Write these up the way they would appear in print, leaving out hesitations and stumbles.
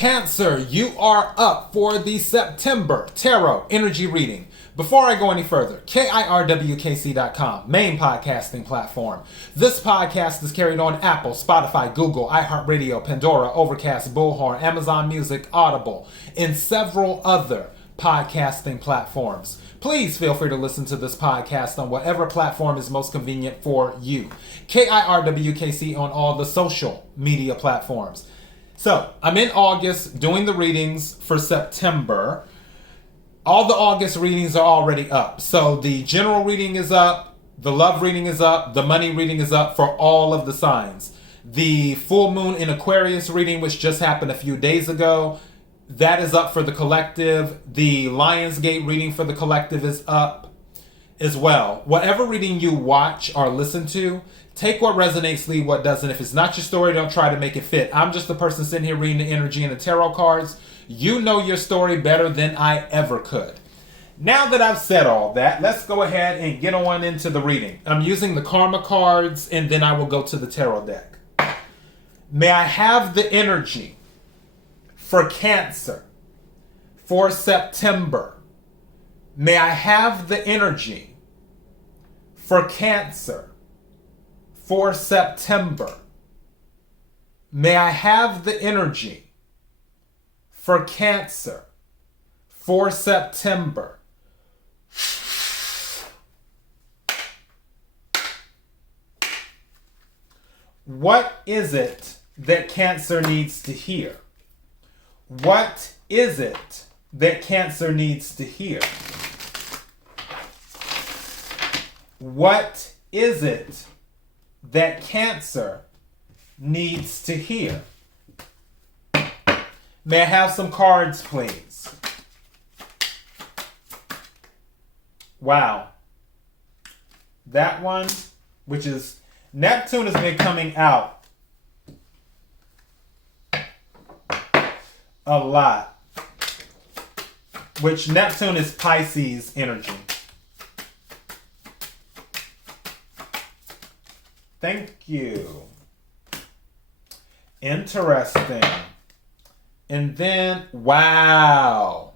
Cancer, you are up for the September Tarot Energy Reading. Before I go any further, KIRWKC.com, main podcasting platform. This podcast is carried on Apple, Spotify, Google, iHeartRadio, Pandora, Overcast, Bullhorn, Amazon Music, Audible, and several other podcasting platforms. Please feel free to listen to this podcast on whatever platform is most convenient for you. KIRWKC on all the social media platforms. So, I'm in August doing the readings for September. All the August readings are already up. So, the general reading is up, the love reading is up, the money reading is up for all of the signs. The full moon in Aquarius reading, which just happened a few days ago, that is up for the collective. The Lionsgate reading for the collective is up as well. Whatever reading you watch or listen to, take what resonates, leave what doesn't. If it's not your story, don't try to make it fit. I'm just the person sitting here reading the energy and the tarot cards. You know your story better than I ever could. Now that I've said all that, let's go ahead and get on into the reading. I'm using the Karma cards, and then I will go to the tarot deck. May I have the energy for Cancer for September? May I have the energy for Cancer for September? May I have the energy for Cancer for September? What is it that Cancer needs to hear? What is it that Cancer needs to hear? What is it that Cancer needs to hear? May I have some cards, please? Wow. That one, which is Neptune, has been coming out a lot, which Neptune is Pisces energy. Thank you. Interesting. And then, wow.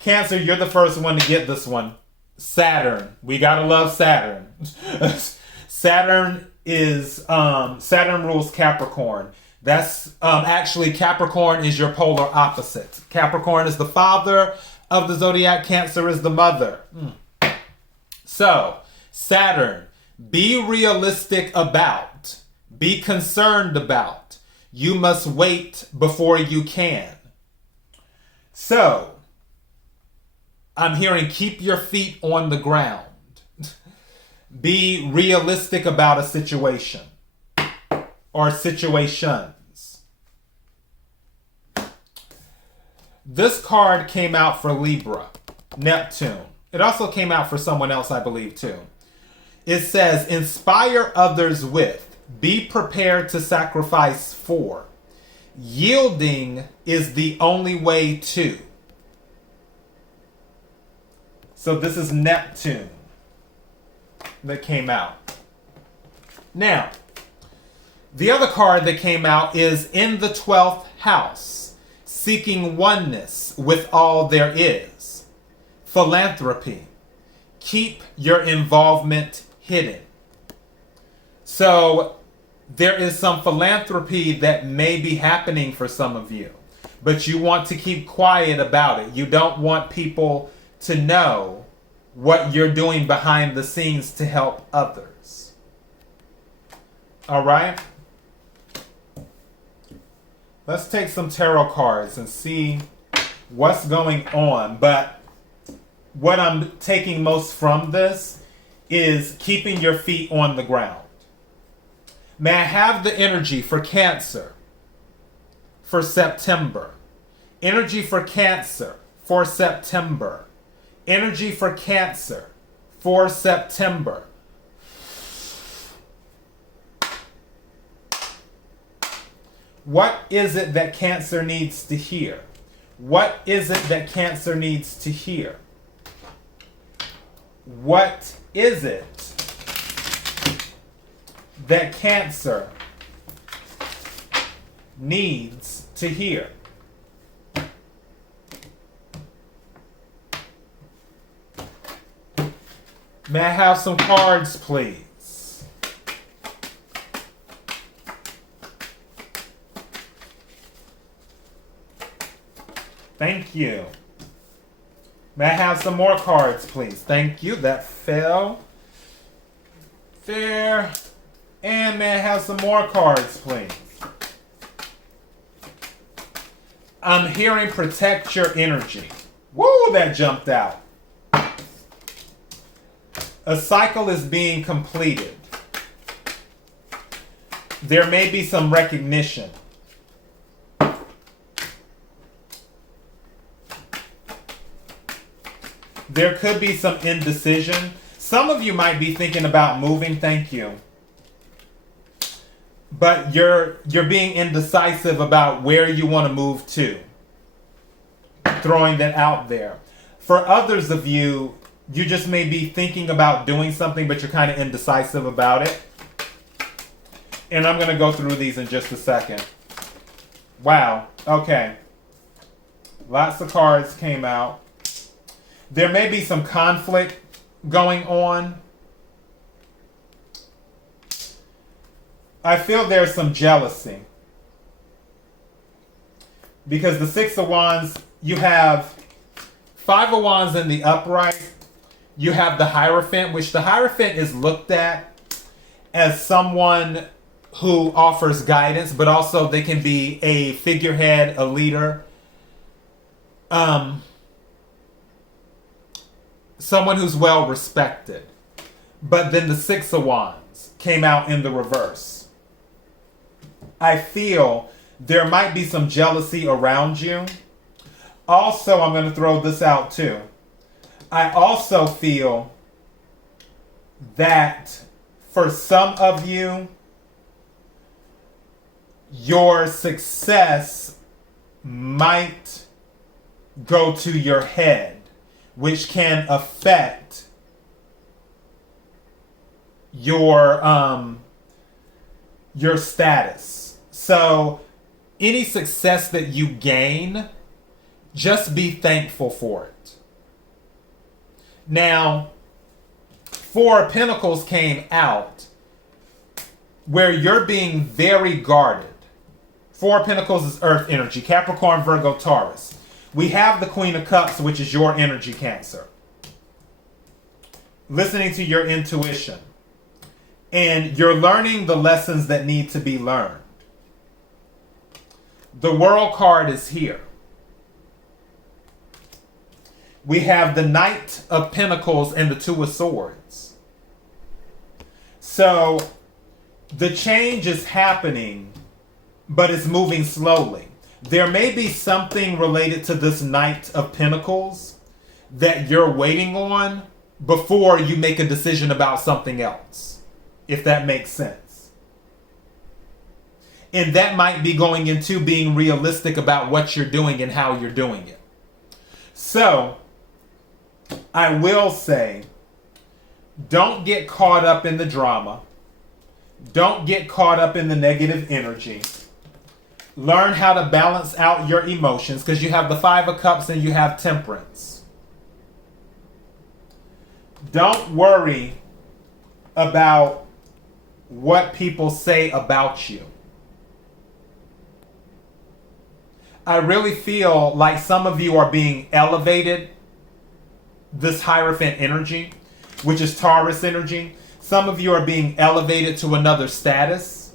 Cancer, you're the first one to get this one. Saturn. We gotta love Saturn. Saturn rules Capricorn. That's actually, Capricorn is your polar opposite. Capricorn is the father of the zodiac. Cancer is the mother. So, Saturn, be realistic about, be concerned about. You must wait before you can. So, I'm hearing keep your feet on the ground. Be realistic about a situation or situations. This card came out for Libra, Neptune. It also came out for someone else, I believe, too. It says, inspire others with, be prepared to sacrifice for. Yielding is the only way to. So this is Neptune that came out. Now, the other card that came out is in the 12th house, seeking oneness with all there is. Philanthropy. Keep your involvement hidden. So there is some philanthropy that may be happening for some of you, but you want to keep quiet about it. You don't want people to know what you're doing behind the scenes to help others. All right? Let's take some tarot cards and see what's going on. But what I'm taking most from this is keeping your feet on the ground. May I have the energy for Cancer for September? Energy for Cancer for September. Energy for Cancer for September. What is it that Cancer needs to hear? What is it that Cancer needs to hear? What is it that Cancer needs to hear. May I have some cards, please? Thank you. May I have some more cards, please? Thank you. That fell. There. And may I have some more cards, please? I'm hearing protect your energy. Woo, that jumped out. A cycle is being completed. There may be some recognition. There could be some indecision. Some of you might be thinking about moving, thank you. But you're being indecisive about where you want to move to. Throwing that out there. For others of you, you just may be thinking about doing something, but you're kind of indecisive about it. And I'm going to go through these in just a second. Wow. Okay. Lots of cards came out. There may be some conflict going on. I feel there's some jealousy. Because the Six of Wands, you have Five of Wands in the upright. You have the Hierophant, which the Hierophant is looked at as someone who offers guidance, but also they can be a figurehead, a leader. Someone who's well respected. But then the Six of Wands came out in the reverse. I feel there might be some jealousy around you. Also, I'm going to throw this out too. I also feel that for some of you, your success might go to your head, which can affect your status. So any success that you gain, just be thankful for it. Now, Four of Pentacles came out where you're being very guarded. Four of Pentacles is Earth energy, Capricorn, Virgo, Taurus. We have the Queen of Cups, which is your energy, Cancer. Listening to your intuition. And you're learning the lessons that need to be learned. The World card is here. We have the Knight of Pentacles and the Two of Swords. So the change is happening, but it's moving slowly. There may be something related to this Knight of Pentacles that you're waiting on before you make a decision about something else, if that makes sense. And that might be going into being realistic about what you're doing and how you're doing it. So, I will say, don't get caught up in the drama. Don't get caught up in the negative energy. Learn how to balance out your emotions, because you have the Five of Cups and you have Temperance. Don't worry about what people say about you. I really feel like some of you are being elevated. This Hierophant energy, which is Taurus energy. Some of you are being elevated to another status.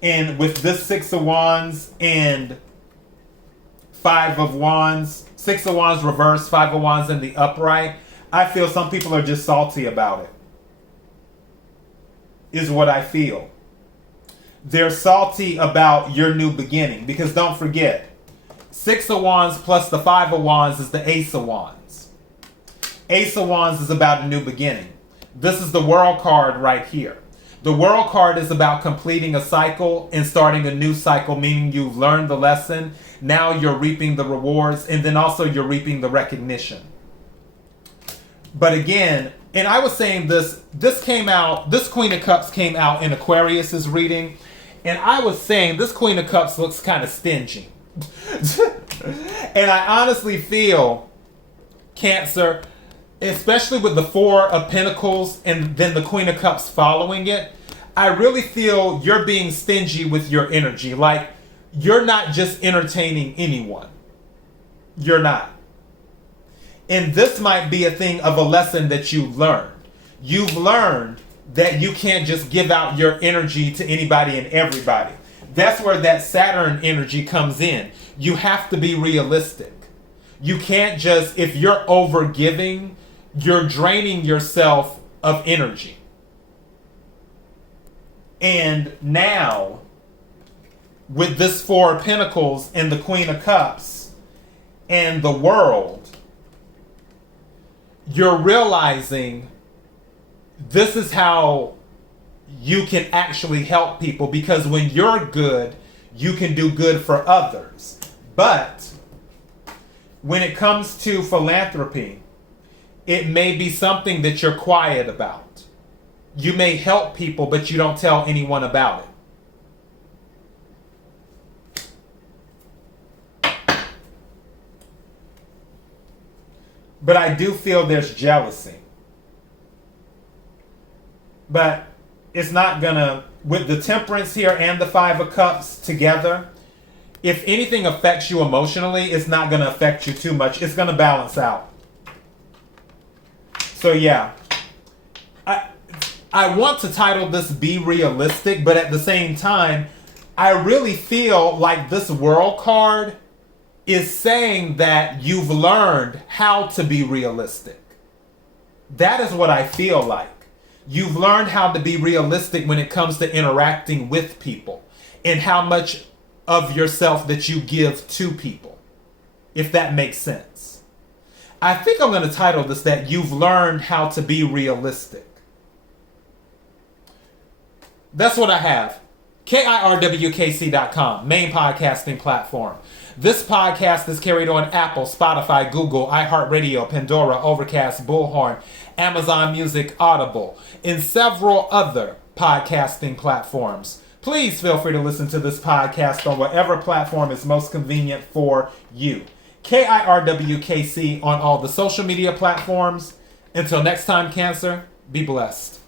And with this Six of Wands and Five of Wands, Six of Wands reverse, Five of Wands in the upright, I feel some people are just salty about it. Is what I feel. They're salty about your new beginning. Because don't forget, Six of Wands plus the Five of Wands is the Ace of Wands. Ace of Wands is about a new beginning. This is the World card right here. The World card is about completing a cycle and starting a new cycle, meaning you've learned the lesson. Now you're reaping the rewards, and then also you're reaping the recognition. But again, and I was saying this came out, this Queen of Cups came out in Aquarius's reading, And I was saying this Queen of Cups looks kind of stingy. And I honestly feel, Cancer, especially with the Four of Pentacles and then the Queen of Cups following it, I really feel you're being stingy with your energy. Like, you're not just entertaining anyone. You're not. And this might be a thing of a lesson that you've learned. You've learned that you can't just give out your energy to anybody and everybody. That's where that Saturn energy comes in. You have to be realistic. You can't just, if you're over giving, you're draining yourself of energy. And now, with this Four of Pentacles and the Queen of Cups and the World, you're realizing this is how you can actually help people, because when you're good, you can do good for others. But when it comes to philanthropy, it may be something that you're quiet about. You may help people, but you don't tell anyone about it. But I do feel there's jealousy. But it's not gonna, with the Temperance here and the Five of Cups together, if anything affects you emotionally, it's not gonna affect you too much. It's gonna balance out. So yeah, I want to title this Be Realistic, but at the same time, I really feel like this World card is saying that you've learned how to be realistic. That is what I feel like. You've learned how to be realistic when it comes to interacting with people and how much of yourself that you give to people, if that makes sense. I think I'm going to title this that you've learned how to be realistic. That's what I have. KIRWKC.com, main podcasting platform. This podcast is carried on Apple, Spotify, Google, iHeartRadio, Pandora, Overcast, Bullhorn, Amazon Music, Audible, and several other podcasting platforms. Please feel free to listen to this podcast on whatever platform is most convenient for you. KIRWKC on all the social media platforms. Until next time, Cancer, be blessed.